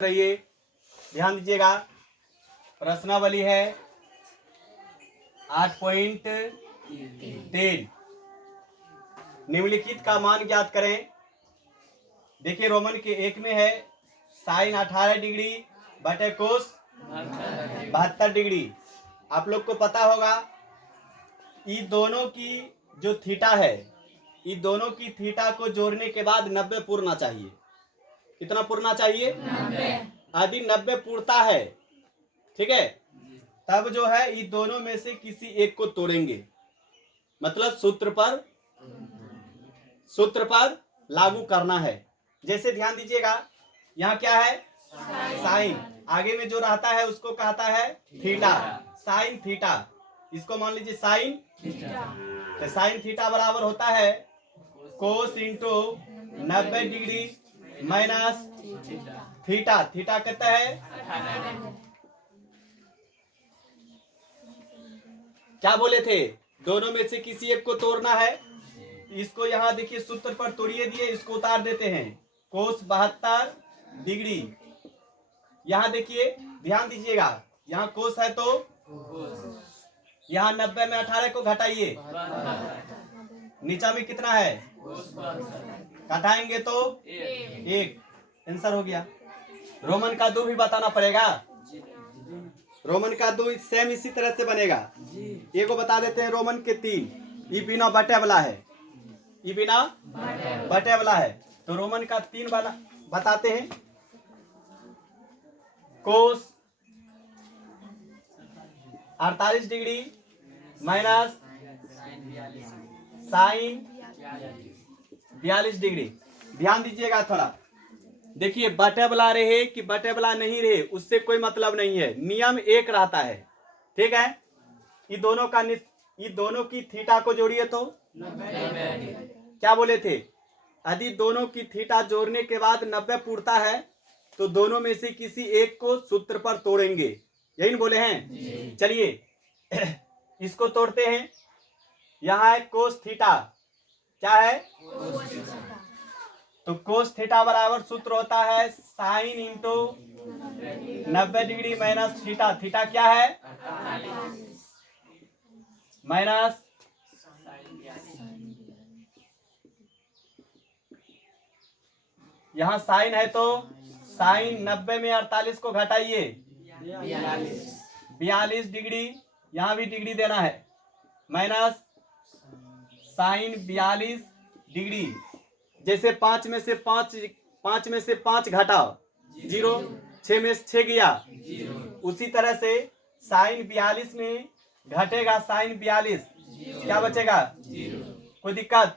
रहिए, ध्यान दीजिएगा। प्रश्नावली है 8.10। निम्नलिखित का मान ज्ञात करें। देखिए रोमन के 1 में है साइन 18 डिग्री बटे कोस 72 डिग्री। आप लोग को पता होगा इन दोनों की जो थीटा है, इन दोनों की थीटा को जोड़ने के बाद 90 पूरना चाहिए। कितना पूरना चाहिए? 90। यदि 90 पूरता है, ठीक है, तब जो है इन दोनों में से किसी एक को तोड़ेंगे। मतलब सूत्र पर लागू करना है। जैसे ध्यान दीजिएगा, यहाँ क्या है? साइन। आगे में जो रहता है उसको कहता है थीटा, साइन थीटा। इसको मान लीजिए साइन थीटा। तो साइन थीटा बराबर होता है cos into 90 degree minus theta. Theta कितना है? क्या बोले थे? दोनों में से किसी एक को तोड़ना है। इसको यहाँ देखिए सूत्र पर तोड़िए दिए, इसको उतार देते हैं। कोस 72 डिग्री। यहाँ देखिए ध्यान दीजिएगा, यहाँ कोस है तो यहाँ 90 में 18 को घटाइए, नीचा में कितना है? घटाएंगे तो 1। आंसर हो गया। रोमन का 2 भी बताना पड़ेगा। रोमन का 2 सेम इसी तरह से बनेगा। ये को बता देते हैं रोमन के 3। ये बिना बटे वाला है, ये बिना बटे वाला है। तो रोमन का 3 बताते हैं। कोस 48 डिग्री माइनस साइन 42 डिग्री। ध्यान दीजिएगा थोड़ा, देखिए बटे वाला रहे कि बटे वाला नहीं रहे उससे कोई मतलब नहीं है, नियम एक रहता है। ठीक है, ये दोनों की थीटा को जोड़िए तो 90। क्या बोले थे? यदि दोनों की थीटा जोड़ने के बाद 90 पूरता है तो दोनों में से किसी एक को सूत्र पर तोड़ेंगे, यही बोले हैं। चलिए इसको तोड़ते हैं। यहाँ है कोस थीटा। क्या है? तो कोस थीटा बराबर सूत्र होता है sine into 90 degree minus theta. Theta क्या है? माइनस यहाँ साइन है तो साइन 90 में 48 को घटाइए 42 डिग्री। यहाँ भी डिग्री देना है, माइनस साइन 42 डिग्री। जैसे 5 में से 5 घटाओ 0, 6 में से 6 गया। उसी तरह से साइन 42 में घटेगा साइन 42, क्या बचेगा? कोई दिक्कत?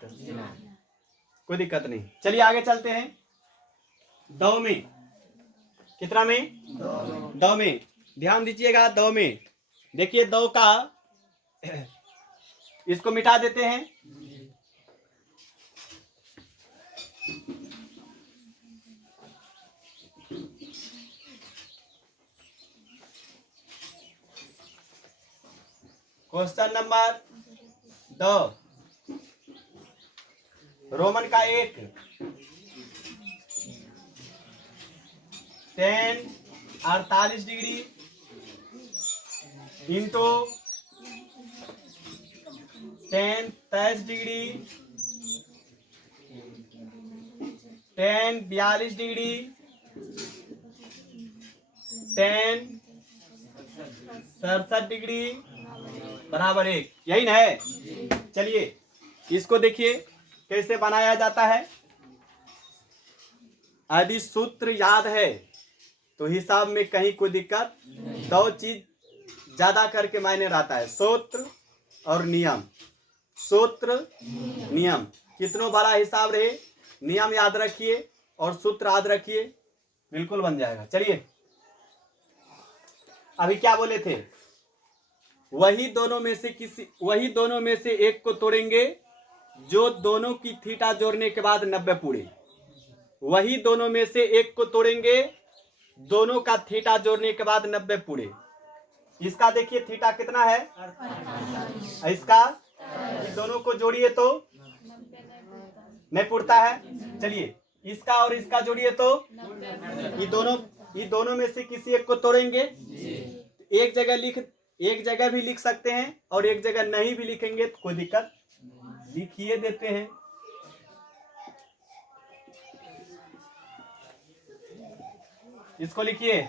कोई दिक्कत नहीं। चलिए आगे चलते हैं। 2 में कितना में? 2 में ध्यान दीजिएगा। 2 में देखिए 2 का इसको मिटा देते हैं। क्वेश्चन नंबर 2, रोमन का 1 tan 48 degree into tan 23 degree tan 42 degree tan 67 degree बराबर 1, यही ना है। चलिए इसको देखिए कैसे बनाया जाता है। यदि सूत्र याद है तो हिसाब में कहीं कोई दिक्कत। 2 चीज ज्यादा करके मायने रहता है, सूत्र और नियम। सूत्र नियम कितनों बड़ा हिसाब रहे, नियम याद रखिए और सूत्र याद रखिए, बिल्कुल बन जाएगा। चलिए अभी क्या बोले थे? वही दोनों में से एक को तोड़ेंगे जो दोनों की थीटा जोड़ने के बाद 90 पूरे। वही दोनों में से एक को तोड़ेंगे दोनों का थीटा जोड़ने के बाद 90 पूरे। इसका देखिए थीटा कितना है? इसका दोनों को जोड़िए तो नहीं पूरता है। चलिए इसका और इसका जोड़िए तो ये दोनों ये दोनों में से किसी एक को तोड़ेंगे। एक जगह भी लिख सकते हैं और एक जगह नहीं भी लिखेंगे तो कोई दिक्कत, लिखिए देते हैं। इसको लिखिए।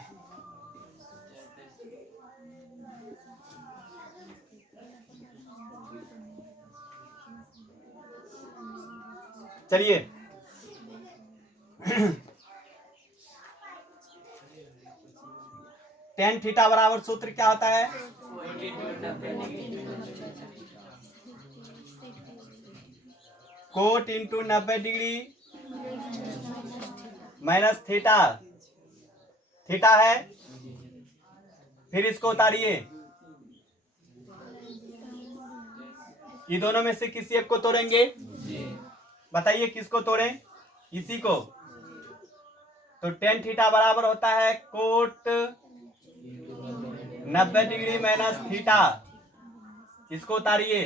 चलिए टेन थीटा बराबर सूत्र क्या होता है? Cot into 90 degree minus theta. Theta है, फिर इसको उतारिए। ये दोनों में से किसी एक को तोड़ेंगे। बताइए किसको तोड़ें? इसी को। तो टेन थीटा बराबर होता है कोट 90 डिग्री माइनस थीटा। इसको उतारिए।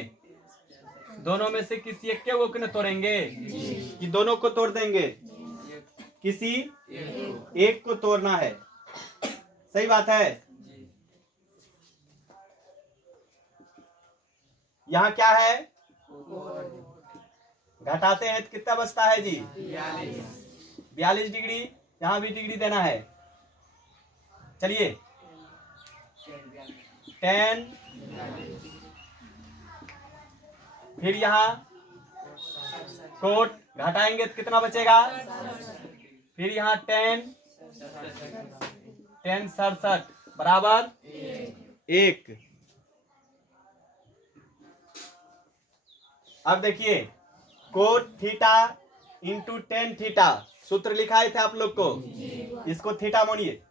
दोनों में से किसी एक को तोड़ेंगे कि दोनों को तोड़ देंगे? किसी एक को तोड़ना है। सही बात है। यहाँ क्या है? घटाते हैं तो कितना बचता है जी? 42 डिग्री। यहाँ भी डिग्री देना है। चलिए 10, फिर यहाँ कोट घटाएंगे तो कितना बचेगा? फिर यहाँ 10 67 बराबर 1। अब देखिए cot theta into tan theta सूत्र लिखाए थे आप लोग को, इसको थीटा मानिए।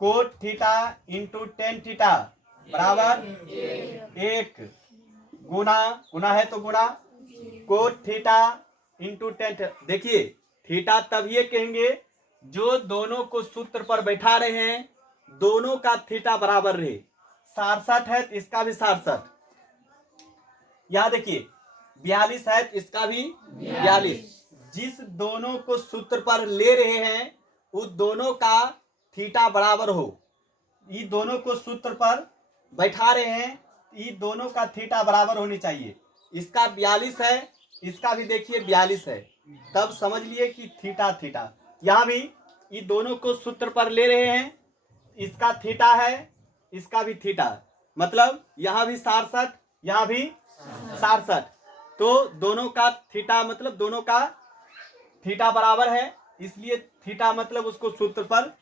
Cot theta into tan theta बराबर 1 गुना, गुना है तो गुना, कोट थीटा इंटू टेन। देखिए थीटा तब ये कहेंगे जो दोनों को सूत्र पर बैठा रहे हैं, दोनों का थीटा बराबर रहे। 67 है तो इसका भी 67। यहां देखिए 42 है तो इसका भी 42। जिस दोनों को सूत्र पर ले रहे हैं उस दोनों का थीटा बराबर हो। ये दोनों को सूत्र पर बैठा रहे हैं, ये दोनों का थीटा बराबर होनी चाहिए। इसका 42 है, इसका भी देखिए 42 है, तब समझ लिए कि थीटा थीटा। यहाँ भी ये दोनों को सूत्र पर ले रहे हैं, इसका थीटा है, इसका भी थीटा, मतलब यहाँ भी 67, यहाँ भी 67। तो दोनों का थीटा मतलब दोनों का थीटा बराबर है, इसलिए थीटा मतलब उसको सूत्र पर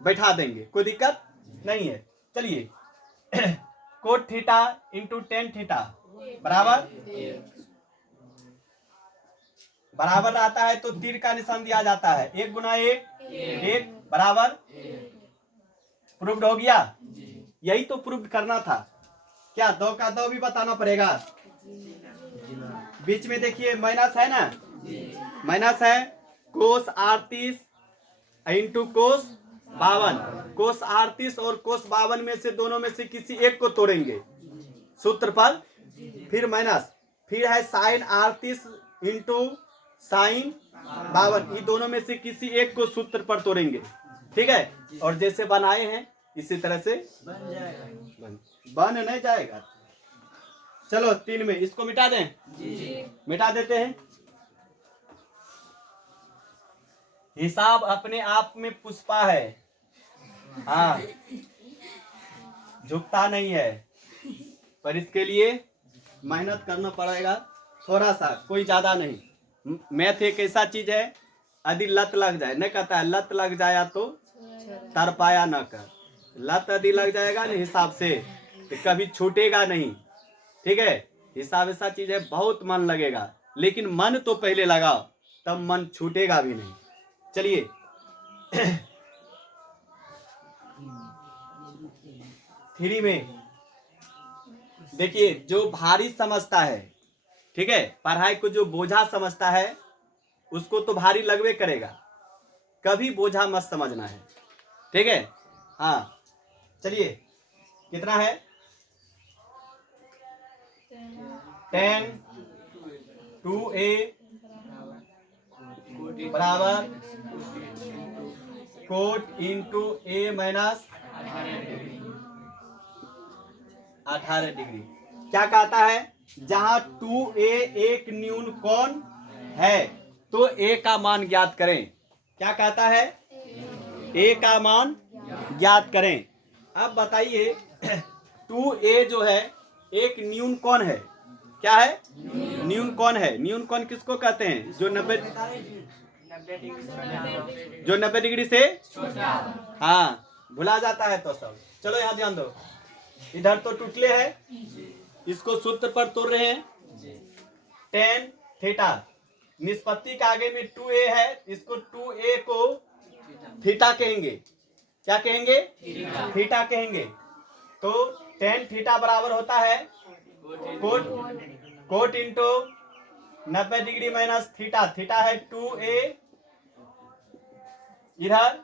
बैठा देंगे, कोई दिक्कत नहीं है। चलिए cot theta into tan theta बराबर बराबर आता है तो तीर का निशान दिया जाता है। 1 गुना 1 बराबर। प्रूव्ड हो गया। यही तो प्रूव्ड करना था। क्या 2 का 2 भी बताना पड़ेगा? बीच में देखिए माइनस है ना, माइनस है कोस 38 इंटू कोस 52। कोस 38 और कोस 52 में से दोनों में से किसी एक को तोड़ेंगे सूत्र पर, फिर माइनस, फिर है साइन 38 इंटू साइन 52। ये दोनों में से किसी एक को सूत्र पर तोड़ेंगे। ठीक है, और जैसे बनाए हैं इसी तरह से बन नहीं जाएगा। चलो 3 में इसको मिटा दें जी। मिटा देते हैं। हिसाब अपने आप में पुष्पा है, हाँ झुकता नहीं है, पर इसके लिए मेहनत करना पड़ेगा थोड़ा सा, कोई ज्यादा नहीं। मैथ एक ऐसा चीज है, यदि लत लग जाए, नहीं कहता है लत लग जाया तो तर पाया न कर। लत यदि लग जाएगा ना हिसाब से तो कभी छूटेगा नहीं। ठीक है, हिसाब ऐसा चीज है, बहुत मन लगेगा, लेकिन मन तो पहले लगाओ तब मन छूटेगा भी नहीं। चलिए 3 में देखिए, जो भारी समझता है, ठीक है, पढ़ाई को जो बोझा समझता है उसको तो भारी लगवे करेगा, कभी बोझा मत समझना है। ठीक है, हाँ चलिए कितना है? 10 2a बराबर कोट इंटू ए माइनस 18 डिग्री। क्या कहता है, जहां 2a एक न्यून कोण है तो a का मान ज्ञात करें। क्या कहता है, a का मान ज्ञात करें। अब बताइए 2a जो है एक न्यून कोण है। क्या है, न्यून कोण है। न्यून कोण किसको कहते हैं, जो 90 डिग्री से, हाँ भुला जाता है तो सब। चलो यहाँ ध्यान दो, इधर तो टुटले है, इसको सूत्र पर तोड़ रहे हैं। टेन थीटा, निष्पत्ति के आगे में 2a है, इसको 2a को थीटा कहेंगे। क्या कहेंगे, थीटा कहेंगे। तो टेन थीटा बराबर होता है cot into 90 degree minus theta. Theta है 2a, इधर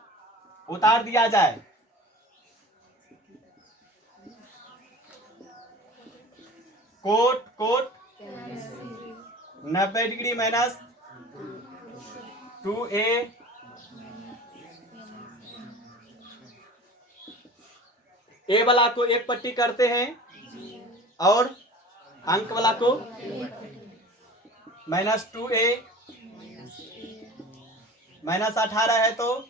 उतार दिया जाए, कोट 90 डिग्री माइनस 2a, ए वाला को एक पट्टी करते हैं और अंक वाला को माइनस 2a, माइनस 18 है तो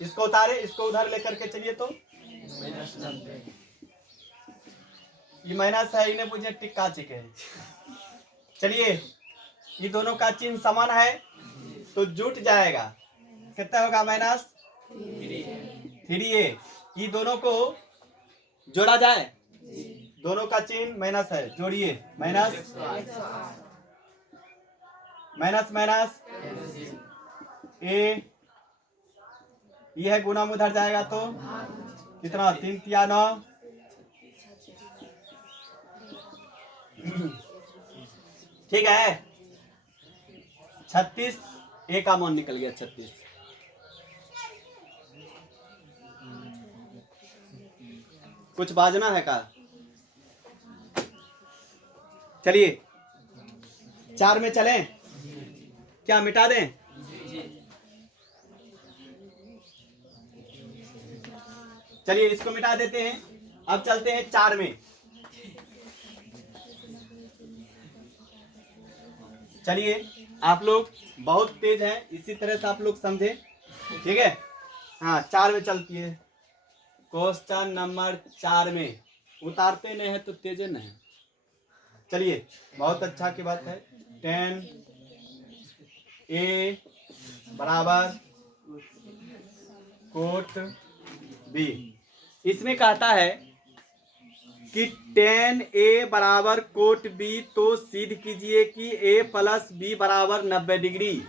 इसको उतारे, इसको उधर लेकर के चलिए। तो ये माइनस है, इन्हें मुझे टिक्का चिके है। चलिए, ये दोनों का चिन्ह समान है तो जुट जाएगा। कितना होगा, माइनस 3a। ये दोनों को जोड़ा जाए, दोनों का चिन्ह माइनस है, जोड़िए। माइनस माइनस माइनस ए, ये है गुना में उधर जाएगा तो कितना, 3 तिया 9, ठीक है। 36, ए का मान निकल गया 36। कुछ बाजना है का, चलिए 4 में चलें, क्या मिटा दें, चलिए इसको मिटा देते हैं। अब चलते हैं 4 में। चलिए, आप लोग बहुत तेज हैं, इसी तरह से आप लोग समझे, ठीक है। हाँ 4 में चलती है। क्वेश्चन नंबर 4 में उतारते नहीं है तो तेज नहीं। चलिए, बहुत अच्छा की बात है। 10a बराबर कोट b। इसमें कहता है कि 10a बराबर कोट b, तो सिद्ध कीजिए कि a प्लस b बराबर 90 डिग्री।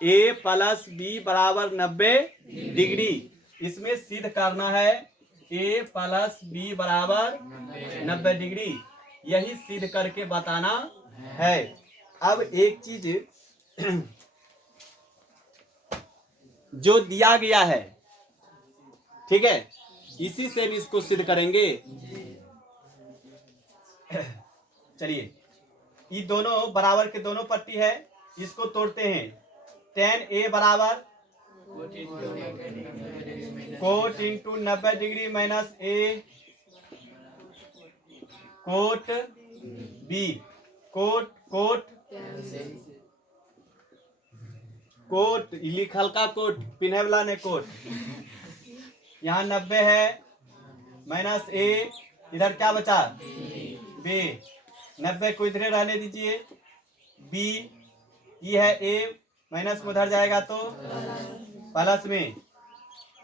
a प्लस b बराबर 90 डिग्री, इसमें सिद्ध करना है a प्लस b बराबर 90 डिग्री, यही सिद्ध करके बताना है। अब एक चीज जो दिया गया है, ठीक है, इसी से भी इसको सिद्ध करेंगे। चलिए, ये दोनों बराबर के दोनों पट्टी है, इसको तोड़ते हैं। 10a बराबर cot into 90 degree minus a cot b। Cot लिखल का कोट, पिन्हे वाला ने कोट। यहाँ 90 है माइनस a, इधर क्या बचा, b। 90 को इधर रहने दीजिए, b ये है a, माइनस में उधर जाएगा तो प्लस में।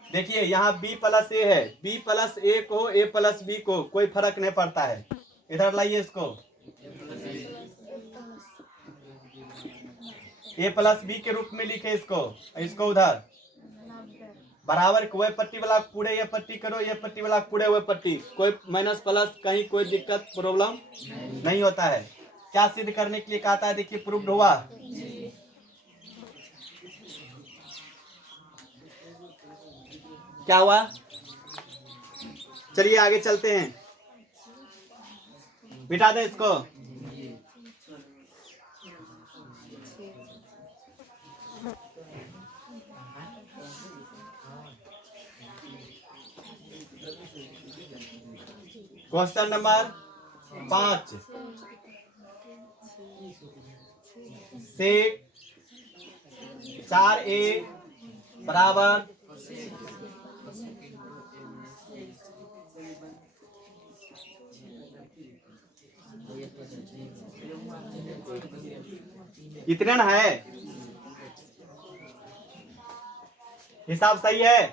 देखिए यहाँ b प्लस a है, b प्लस a को a प्लस b को कोई फर्क नहीं पड़ता है। इधर लाइए इसको, a प्लस b के रूप में लिखे इसको, इसको उधर बराबर वह पट्टी वाला पूरे ये पट्टी करो, ये पट्टी वाला पूरे वह पट्टी, कोई माइनस प्लस कहीं कोई दिक्कत प्रॉब्लम नहीं होता है। क्या सिद्ध करने के लिए कहता है, देखिए प्रूव्ड हुआ। क्या हुआ, चलिए आगे चलते हैं, बिठा दे इसको। क्वेश्चन नंबर 5, सेक 4a बराबर कितना ना है? हिसाब सही है?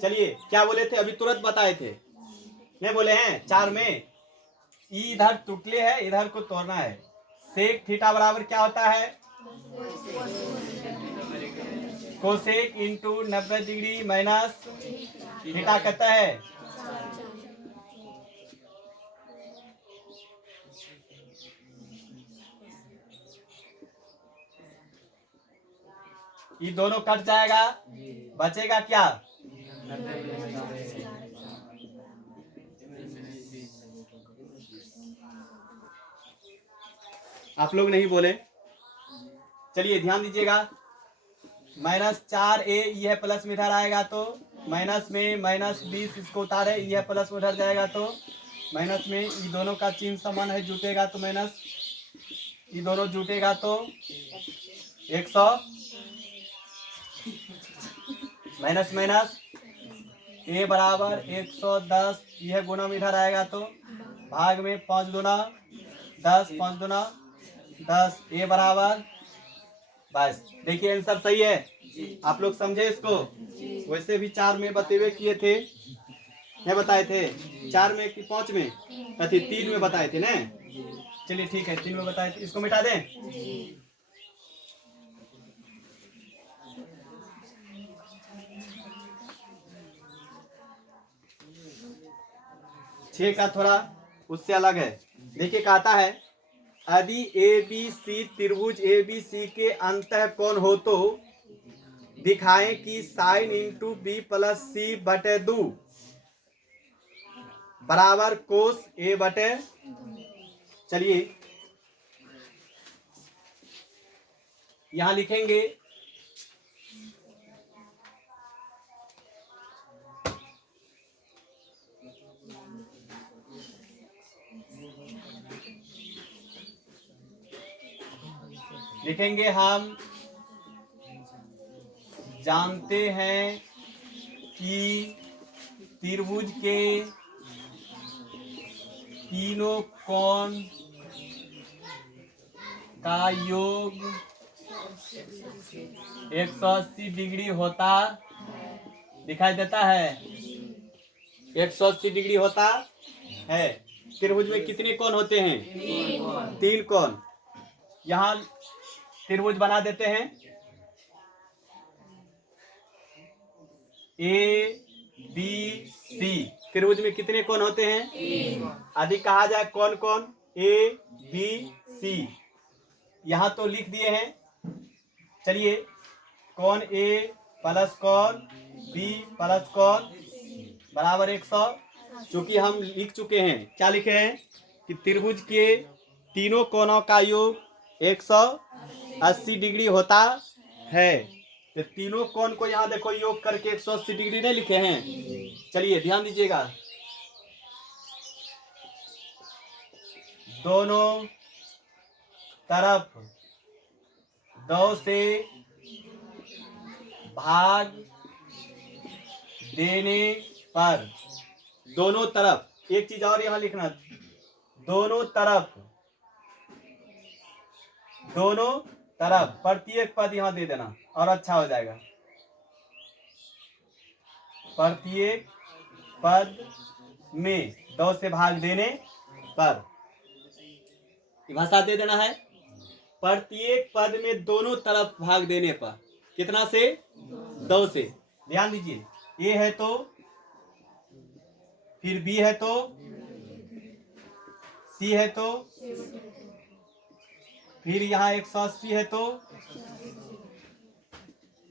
चलिए, क्या बोले थे अभी? तुरंत बताए थे, ये बोले हैं 4 में ई इधर टुकले है, इधर को तोड़ना है। सेक थीटा बराबर क्या होता है? Cosec into 90 degree minus theta कहता है। ये दोनों कट जाएगा, बचेगा क्या? आप लोग नहीं बोले, चलिए ध्यान दीजिएगा। -4a यह प्लस में इधर आएगा तो माइनस में -20 इसको उतारे, यह प्लस उधर जाएगा तो माइनस में। ये दोनों का चिन्ह समान है, जुटेगा तो माइनस, ये दोनों जुटेगा तो 100 माइनस माइनस a बराबर 110। यह गुना में इधर आएगा तो भाग में 5 दूना 10, 5 दूना 10, a बराबर 22। देखिए आंसर सही है, आप लोग समझे इसको? वैसे भी 4 में बतेवे किए थे, क्या बताए थे? 4 में कि 5 में? अथी 3 में बताए थे ना। चलिए ठीक है, 3 में बताए थे, इसको मिटा दें। 6 का थोड़ा उससे अलग है। देखिए कहता है यदि ए बी सी त्रिभुज ए बी सी के अंतः कोण हो तो दिखाएं कि sign into B plus C बटे 2 बराबर कोस ए बटे। चलिए यहां लिखेंगे हम जानते हैं कि त्रिभुज के तीनों कोण का योग 180 डिग्री होता दिखाई देता है। 180 डिग्री होता है। त्रिभुज में कितने कोण होते हैं? 3 कोण। यहाँ त्रिभुज बना देते हैं ए बी सी। त्रिभुज में कितने कोण होते हैं? अधिक कहा जाए कौन कौन? A B C. यहाँ तो लिख दिए हैं। चलिए कौन ए प्लस कौन बी प्लस कौन बराबर 100। चूंकि हम लिख चुके हैं, क्या लिखे हैं कि त्रिभुज के तीनों कोणों का योग 180 डिग्री होता है। तो तीनों कोण को यहाँ देखो योग करके 180 डिग्री नहीं लिखे हैं। चलिए ध्यान दीजिएगा, दोनों तरफ 2 से भाग देने पर, दोनों तरफ, एक चीज और यहां लिखना, दोनों तरफ प्रत्येक पद यहां दे देना और अच्छा हो जाएगा। प्रत्येक पद में 2 से भाग देने पर, भाषा दे देना है। प्रत्येक पद में दोनों तरफ भाग देने पर कितना से? 2 से। ध्यान दीजिए, ए है तो, फिर बी है तो, सी है तो, फिर यहाँ 180 है तो,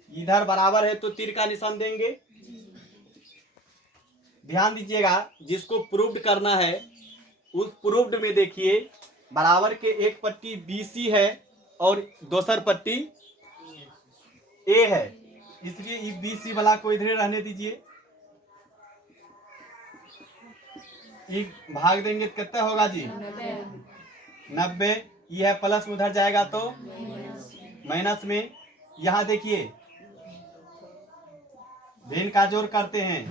इधर बराबर है तो तीर का निशान देंगे। ध्यान दीजिएगा, जिसको प्रूव्ड करना है उस प्रूव्ड में देखिए बराबर के एक पट्टी BC है और दूसर पट्टी A है, इसलिए BC वाला को इधर रहने दीजिए। एक भाग देंगे तो कितना होगा जी? 90। ये है प्लस में उधर जाएगा तो माइनस में। यहाँ देखिए भिन्न का जोड़ करते हैं,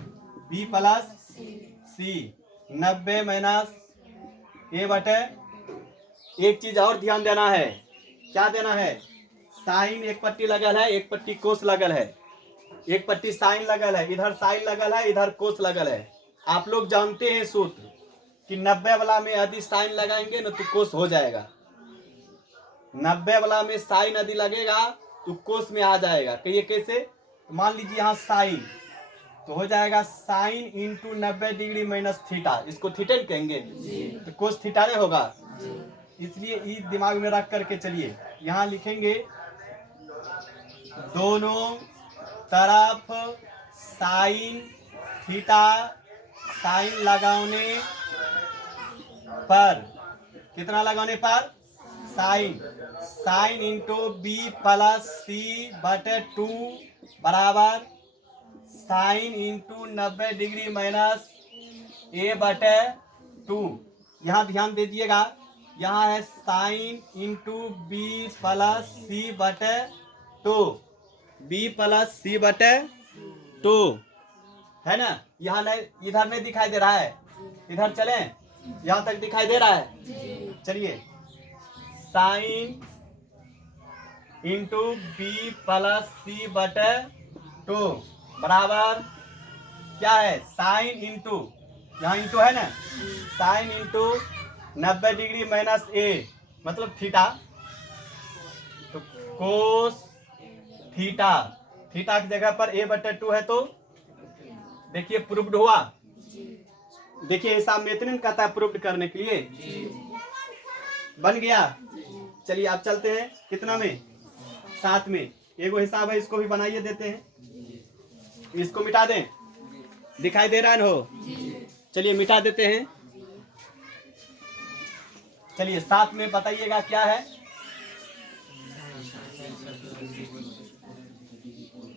b plus C, 90 minus a बटे। एक चीज और ध्यान देना है, क्या देना है? साइन एक पट्टी लगल है, एक पट्टी कोस लगल है। एक पट्टी साइन लगल है, इधर साइन लगल है, इधर कोस लगल है। आप लोग जानते हैं सूत्र कि 90 वाला में यदि साइन लगाएंगे ना तो कोस हो जाएगा, 90 वाला में साइन यदि लगेगा तो कोस में आ जाएगा। कहिए कैसे? तो मान लीजिए यहाँ साइन तो हो जाएगा sign into 90 degree minus theta, इसको थीटा कहेंगे तो कोस थीटा नहीं होगा। इसलिए ये दिमाग में रख करके चलिए, यहाँ लिखेंगे दोनों तरफ साइन थीटा, साइन लगाने पर, कितना लगाने पर? Sine, sine into B plus C बटे 2 बराबर sine into 90 degree minus A बटे 2। यहाँ ध्यान दीजिएगा, यहाँ है sine into B plus C बटे 2, बी प्लस सी बटे 2 है ना। यहाँ नहीं, इधर नहीं दिखाई दे रहा है, इधर चलें, यहाँ तक दिखाई दे रहा है। चलिए sign into B plus C बटे 2 बराबर क्या है? साइन इंटू, यहाँ इंटू है ना, साइन इंटू 90 डिग्री माइनस ए मतलब थीटा, तो कोस थीटा, थीटा की जगह पर ए बटे 2 है तो देखिए प्रूव्ड हुआ। देखिए हिसाब में इतने कहता है प्रूव्ड करने के लिए, बन गया। चलिए आप चलते हैं कितना में? 7 में। एगो हिसाब है, इसको भी बनाइए देते हैं, इसको मिटा दें, दिखाई दे रहा है ना हो? चलिए मिटा देते हैं। चलिए 7 में बताइएगा क्या है?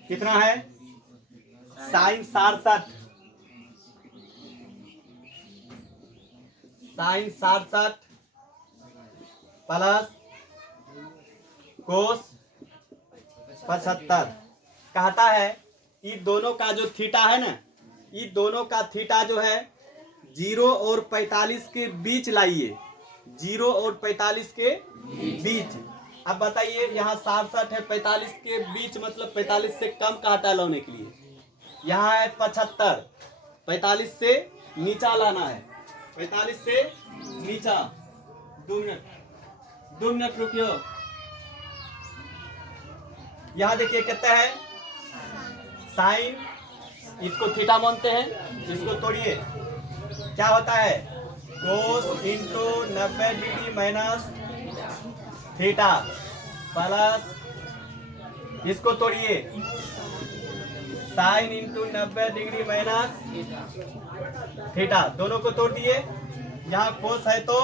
कितना है? Sine 67, sine 67 plus cos 75। कहता है ये दोनों का जो थीटा है ना, ये दोनों का थीटा जो है 0 और 45 के बीच लाइए, 0 और 45 के बीच। अब बताइए यहाँ 67 है, 45 के बीच मतलब 45 से कम कहता है लाने के लिए। यहाँ है 75, 45 से नीचा लाना है, 45 से नीचा। 2 मिनट रुकियो। यहाँ देखिए कितना है? साइन, इसको थीटा मानते हैं, इसको तोड़िए, क्या होता है? Cos into 90 degree minus theta plus, इसको तोड़िए, sine into 90 degree minus theta, दोनों को तोड़ दिए। यहाँ कोस है तो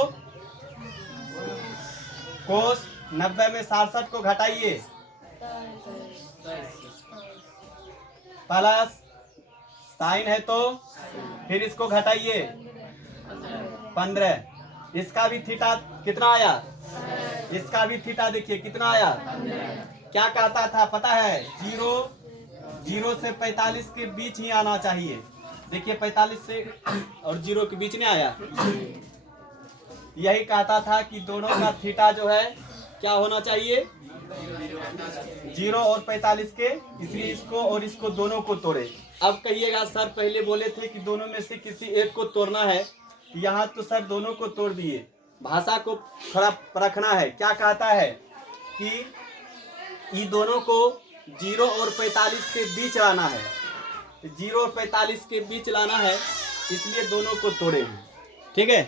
कोस 90 में 67 को घटाइए प्लस साइन है तो फिर इसको घटाइए 15। इसका भी थीटा कितना आया? इसका भी थीटा देखिए कितना आया। क्या कहता था पता है? 0 से 45 के बीच ही आना चाहिए। देखिए 45 से और 0 के बीच नहीं आया। यही कहता था कि दोनों का थीटा जो है क्या होना चाहिए? 0 और 45 के, इसलिए इसको और इसको दोनों को तोड़े। अब कहिएगा सर पहले बोले थे कि दोनों में से किसी एक को तोड़ना है, यहाँ तो सर दोनों को तोड़ दिए। भाषा को थोड़ा रखना है। क्या कहता है कि ये दोनों को 0 और 45 के बीच लाना है, 0 और 45 के बीच लाना है, इसलिए दोनों को तोड़े हैं। ठीक है।